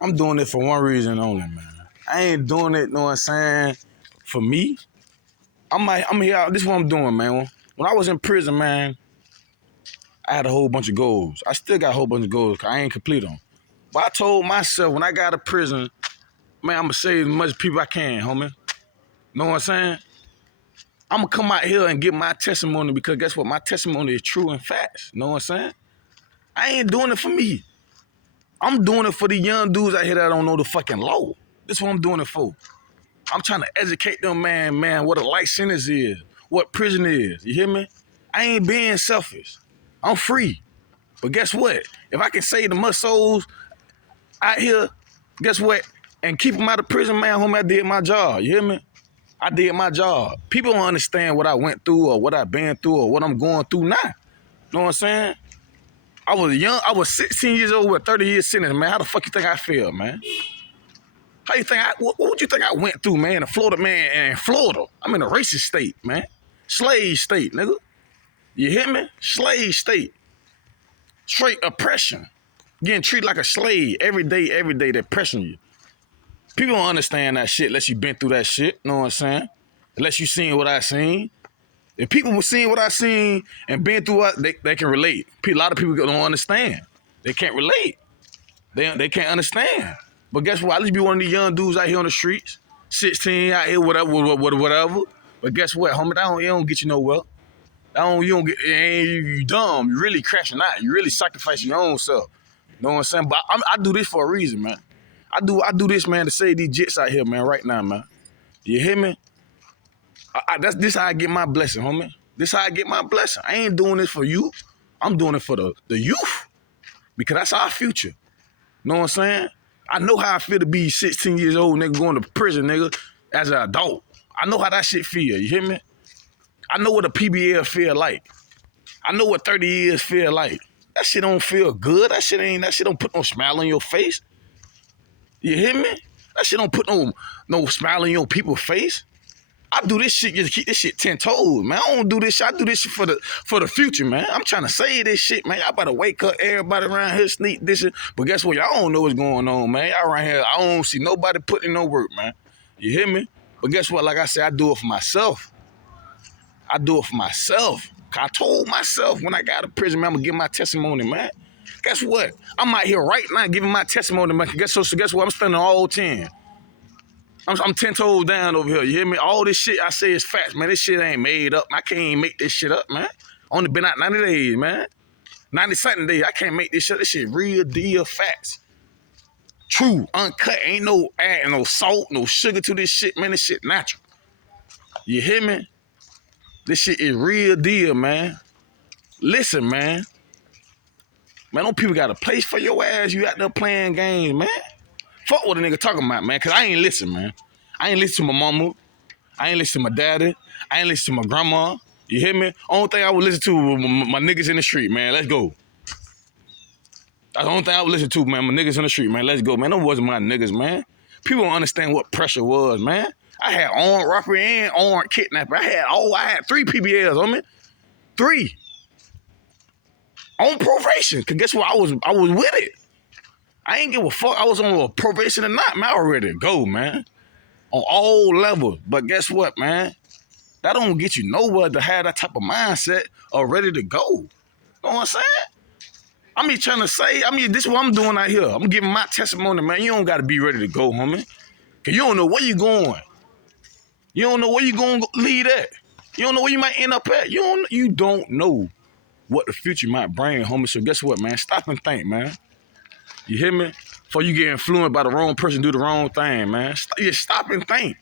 I'm doing it for one reason only, man. I ain't doing it, know what I'm saying, for me. I'm here. This is what I'm doing, man. When I was in prison, man, I had a whole bunch of goals. I still got a whole bunch of goals because I ain't complete them. But I told myself when I got out of prison, man, I'm going to save as much people I can, homie. Know what I'm saying? I'm going to come out here and give my testimony because guess what? My testimony is true and facts. Know what I'm saying? I ain't doing it for me. I'm doing it for the young dudes out here that don't know the fucking law. This is what I'm doing it for. I'm trying to educate them, man, what a life sentence is, what prison is. You hear me? I ain't being selfish. I'm free. But guess what? If I can save the much souls out here, guess what? And keep them out of prison, man, homie, I did my job. You hear me? I did my job. People don't understand what I went through or what I've been through or what I'm going through now. Know what I'm saying? I was 16 years old with 30 years sentence, man. How the fuck you think I feel, man? How you think what would you think I went through, man? In Florida, man, in Florida. I'm in a racist state, man. Slave state, nigga. You hear me? Slave state. Straight oppression. Getting treated like a slave every day, they're pressing you. People don't understand that shit unless you been through that shit, know what I'm saying? Unless you seen what I seen. If people were seeing what I seen and been through it, they can relate. A lot of people don't understand. They can't relate. They can't understand. But guess what? I just be one of these young dudes out here on the streets, 16 out here, whatever. But guess what, homie? It don't get you nowhere. You dumb. You really crashing out. You really sacrificing your own self. Know what I'm saying? But I do this for a reason, man. I do this, man, to save these jits out here, man, right now, man. You hear me? This how I get my blessing, homie. This how I get my blessing. I ain't doing this for you. I'm doing it for the youth. Because that's our future. Know what I'm saying? I know how I feel to be 16 years old, nigga, going to prison, nigga, as an adult. I know how that shit feel, you hear me? I know what a PBL feel like. I know what 30 years feel like. That shit don't feel good. That shit don't put no smile on your face. You hear me? That shit don't put no smile on your people's face. I do this shit just to keep this shit 10 toes, man. I don't do this shit. I do this shit for the future, man. I'm trying to save this shit, man. Y'all better wake up, everybody around here sneak this shit. But guess what? Y'all don't know what's going on, man. Y'all around here, I don't see nobody putting in no work, man. You hear me? But guess what? Like I said, I do it for myself. I do it for myself. I told myself when I got out of prison, man, I'm gonna give my testimony, man. Guess what? I'm out here right now giving my testimony, man. Guess what? I'm spending all 10. I'm 10 toes down over here. You hear me? All this shit I say is facts, man. This shit ain't made up. I can't even make this shit up, man. Only been out 90 days, man. 90-something days. I can't make this shit. This shit real deal facts. True, uncut. Ain't no adding no salt, no sugar to this shit, man. This shit natural. You hear me? This shit is real deal, man. Listen, man. Man, them people got a place for your ass. You out there playing games, man. Fuck what a nigga talking about, man, because I ain't listen, man. I ain't listen to my mama. I ain't listen to my daddy. I ain't listen to my grandma. You hear me? Only thing I would listen to was my niggas in the street, man. Let's go. That's the only thing I would listen to, man. My niggas in the street, man. Let's go, man. Them wasn't my niggas, man. People don't understand what pressure was, man. I had armed robbery and armed kidnapping. I had 3 PBLs on me. 3. On probation. Cause guess what? I was with it. I ain't give a fuck. I was on a probation or not, man. I was ready to go, man. On all levels. But guess what, man? That don't get you nowhere to have that type of mindset or ready to go. You know what I'm saying? I'm just trying to say, this is what I'm doing out here. I'm giving my testimony, man. You don't got to be ready to go, homie. Because you don't know where you're going. You don't know where you're going to lead at. You don't know where you might end up at. You don't know what the future might bring, homie. So guess what, man? Stop and think, man. You hear me? Before you get influenced by the wrong person, do the wrong thing, man. Just stop and think.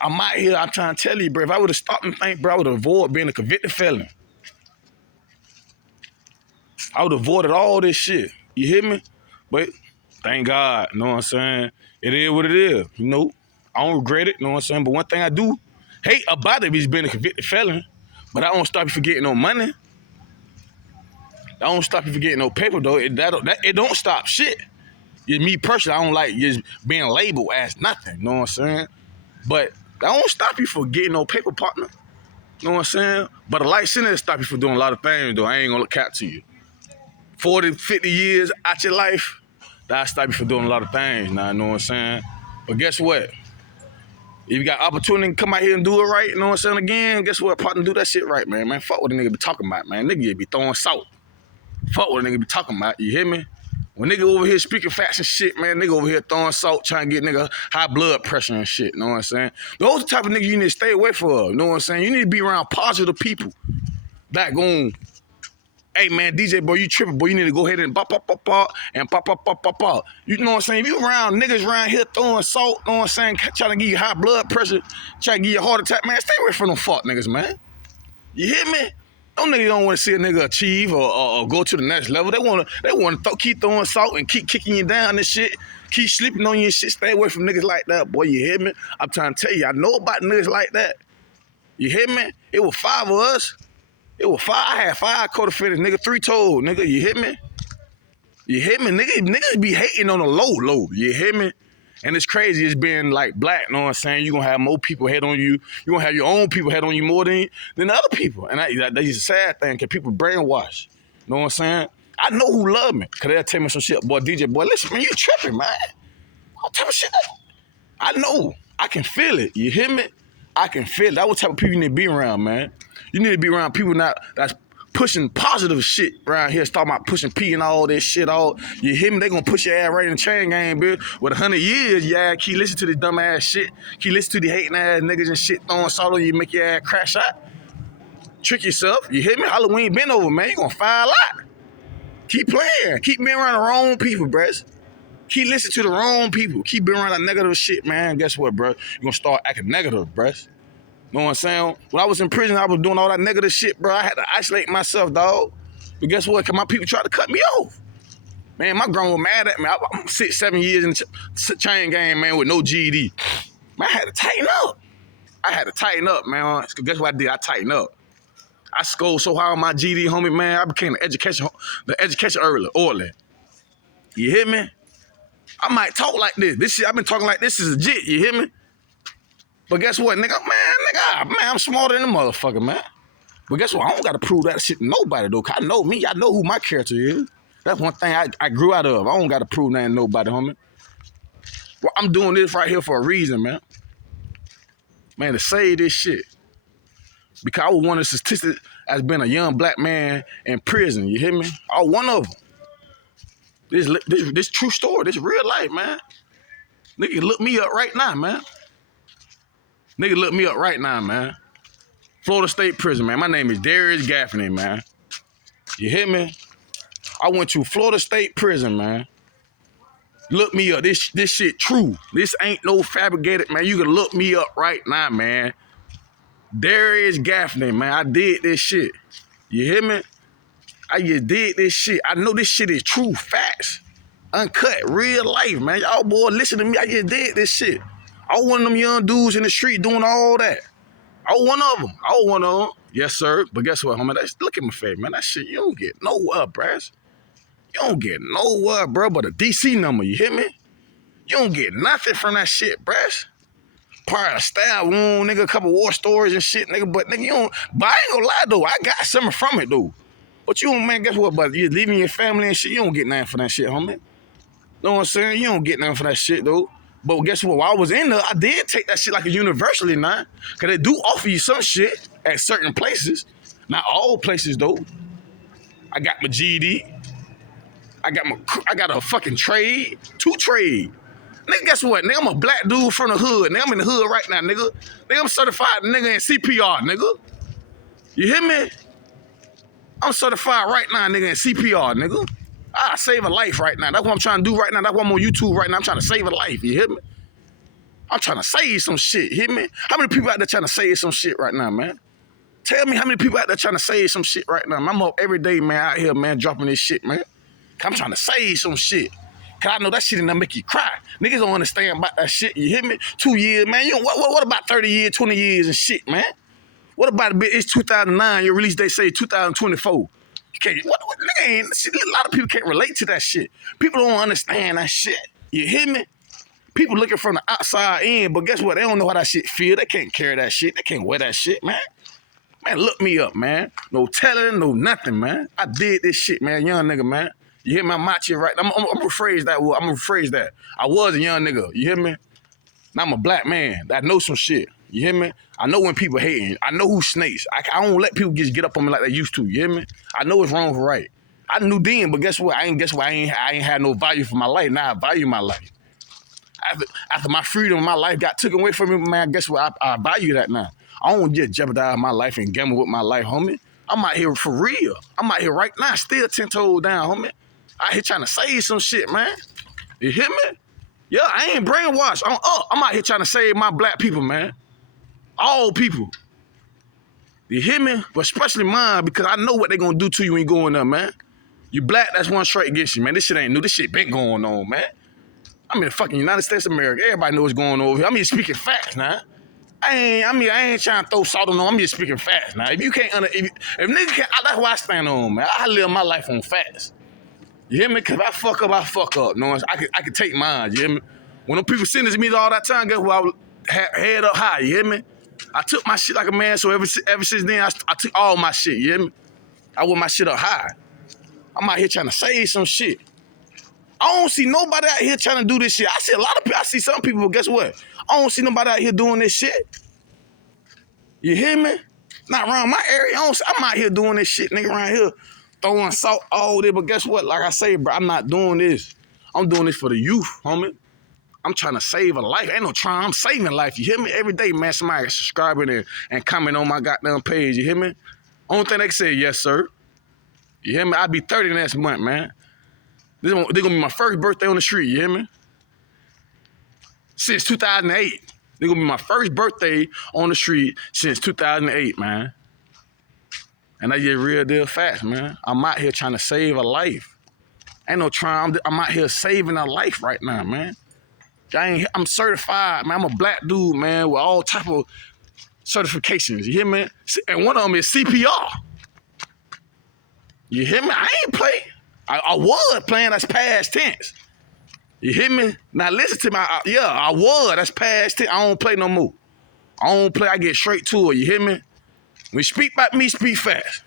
I'm out here, I'm trying to tell you, bro. If I would have stopped and think, bro, I would have avoided being a convicted felon. I would have avoided all this shit. You hear me? But thank God, you know what I'm saying? It is what it is. You know, I don't regret it, you know what I'm saying? But one thing I do hate about it is being a convicted felon. But I don't stop you from getting no money. That don't stop you from getting no paper, though. It don't stop shit. Me personally, I don't like just being labeled as nothing, you know what I'm saying? But that don't stop you from getting no paper, partner. You know what I'm saying? But a life sentence stop you from doing a lot of things, though. I ain't gonna cap to you. 40, 50 years out your life, That'll stop you from doing a lot of things now, you know what I'm saying? But guess what? If you got opportunity to come out here and do it right, you know what I'm saying, again, guess what? Partner, do that shit right, man. Man, fuck what a nigga be talking about, man. Nigga be throwing salt. Fuck what a nigga be talking about, you hear me? When nigga over here speaking facts and shit, man, nigga over here throwing salt, trying to get nigga high blood pressure and shit, you know what I'm saying? Those are the type of niggas you need to stay away from, you know what I'm saying? You need to be around positive people that gon', hey man, DJ boy, you tripping, boy, you need to go ahead and pop, and pop. You know what I'm saying? If you around niggas around here throwing salt, you know what I'm saying, trying to give you high blood pressure, trying to give you a heart attack, man, stay away from them fuck niggas, man. You hear me? Them niggas don't want to see a nigga achieve or go to the next level. They want to keep throwing salt and keep kicking you down and shit. Keep sleeping on you and shit. Stay away from niggas like that, boy. You hear me? I'm trying to tell you, I know about niggas like that. You hear me? It was 5 of us. It was 5. I had 5 co-defendants, nigga, 3 told, nigga. You hear me? You hear me? Niggas be hating on the low. You hear me? And it's crazy, it's being like black, you know what I'm saying? You're gonna have more people hate on you. You're gonna have your own people hate on you more than other people. And that's a sad thing, because people brainwash. You know what I'm saying? I know who love me, because they'll tell me some shit. Boy, DJ, boy, listen, man, you tripping, man. What type of shit? I know. I can feel it. You hear me? I can feel it. That's what type of people you need to be around, man. You need to be around people that's pushing positive shit around here, talking about pushing P and all this shit. You hear me? They gonna push your ass right in the chain game, bitch. With 100 years, yeah, keep listening to this dumb ass shit. Keep listening to the hating ass niggas and shit throwing salt on you, make your ass crash out. Trick yourself. You hear me? Halloween been over, man. You gonna fire a lot. Keep playing. Keep being around the wrong people, bruh. Keep listening to the wrong people. Keep being around that negative shit, man. Guess what, bruh? You gonna start acting negative, bruh. Know what I'm saying? When I was in prison, I was doing all that negative shit, bro. I had to isolate myself, dog. But guess what? Cause my people tried to cut me off. Man, my grandma was mad at me. I'm 6, 7 years in the chain gang, man, with no GED. Man, I had to tighten up. Man. Guess what I did? I tightened up. I scored so hard on my GED, homie, man. I became the education orderly. You hear me? I might talk like this. This shit, I've been talking like this is legit. You hear me? But guess what, nigga? Man, I'm smarter than a motherfucker, man. But guess what? I don't got to prove that shit to nobody, though. Cause I know me. I know who my character is. That's one thing I grew out of. I don't got to prove nothing to nobody, homie. Well, I'm doing this right here for a reason, man. Man, to save this shit. Because I was one of the statistics as being a young black man in prison. You hear me? I was one of them. This true story. This real life, man. Nigga, look me up right now, man. Nigga, look me up right now, man. Florida State Prison, man. My name is Darius Gaffney, man. You hear me? I went to Florida State Prison, man. Look me up. This shit true. This ain't no fabricated, man. You can look me up right now, man. Darius Gaffney, man. I did this shit. You hear me? I just did this shit. I know this shit is true facts. Uncut, real life, man. Y'all boy, listen to me. I just did this shit. I was one of them young dudes in the street doing all that. I was one of them. Yes, sir. But guess what, homie? Look at my face, man. That shit, you don't get nowhere, bruh. You don't get nowhere, bro, but a DC number, you hear me? You don't get nothing from that shit, bruh. Part of stab wound, nigga, a couple war stories and shit, nigga. But, nigga, you don't, but I ain't gonna lie, though. I got something from it, though. But you don't, man, guess what, but you leaving your family and shit, you don't get nothing for that shit, homie. Know what I'm saying? You don't get nothing for that shit, though. But guess what? While I was in there, I did take that shit like a university now. Because they do offer you some shit at certain places. Not all places, though. I got my GED. I got a fucking trade. 2 trade. Nigga, guess what? Nigga, I'm a black dude from the hood. Nigga, I'm in the hood right now, nigga. Nigga, I'm certified nigga in CPR, nigga. You hear me? I'm certified right now, nigga, in CPR, nigga. I save a life right now. That's what I'm trying to do right now. That's what I'm on YouTube right now. I'm trying to save a life. You hear me? I'm trying to save some shit. You hear me? How many people out there trying to save some shit right now, man? Tell me how many people out there trying to save some shit right now. I'm up every day, man, out here, man, dropping this shit, man. I'm trying to save some shit. Cause I know that shit and make you cry. Niggas don't understand about that shit. You hear me? 2 years, man. You know, what about 30 years, 20 years and shit, man? What about it's 2009? Your release date say 2024. You can't. What nigga ain't? See, a lot of people can't relate to that shit. People don't understand that shit. You hear me? People looking from the outside in, but guess what? They don't know how that shit feel. They can't carry that shit. They can't wear that shit, man. Man, look me up, man. No telling, no nothing, man. I did this shit, man. Young nigga, man. You hear me? I'm out here right now. I'm gonna rephrase that. I'm gonna rephrase that. I was a young nigga. You hear me? Now I'm a black man that knows some shit. You hear me? I know when people hating. I know who snakes. I don't let people just get up on me like they used to. You hear me? I know it's wrong for right. I knew then, but guess what? I ain't had no value for my life. Now I value my life. After my freedom, my life got taken away from me, man, guess what? I value that now. I don't just jeopardize my life and gamble with my life, homie. I'm out here for real. I'm out here right now, still 10 toes down, homie. Out here trying to save some shit, man. You hear me? Yeah, I ain't brainwashed. I'm out here trying to save my black people, man. All people. You hear me? But especially mine, because I know what they gonna do to you when you go in there, man. You black, that's one straight against you, man. This shit ain't new. This shit been going on, man. I'm in the fucking United States of America. Everybody knows what's going on over here. I'm just speaking facts now. I ain't trying to throw salt on them. I'm just speaking facts now. If you can't, if niggas can't, that's why I stand on, man. I live my life on facts. You hear me? Cause if I fuck up, I fuck up. No, I can take mine. You hear me? When them people send this to me all that time, guess what? I was head up high. You hear me? I took my shit like a man. So ever since then, I took all my shit. You hear me? I want my shit up high. I'm out here trying to save some shit. I don't see nobody out here trying to do this shit. I see a lot of people. I see some people, but guess what? I don't see nobody out here doing this shit. You hear me? Not around my area. I'm out here doing this shit, nigga, around here throwing salt all day. But guess what? Like I say, bro, I'm not doing this. I'm doing this for the youth, homie. I'm trying to save a life. Ain't no trying. I'm saving life. You hear me? Every day, man, somebody subscribing and comment on my goddamn page. You hear me? Only thing they can say, yes, sir. You hear me? I'll be 30 next month, man. This gonna be my first birthday on the street, you hear me? Since 2008. This gonna be my first birthday on the street since 2008, man. And that's just real deal facts, man. I'm out here trying to save a life. Ain't no trying, I'm out here saving a life right now, man. I'm certified, man. I'm a black dude, man, with all type of certifications, you hear me? And one of them is CPR. You hear me? I ain't play. I was playing, that's past tense. You hear me? Now listen to me. I was, that's past tense. I don't play no more. I don't play, I get straight to it. You hear me? When you speak about me, speak fast.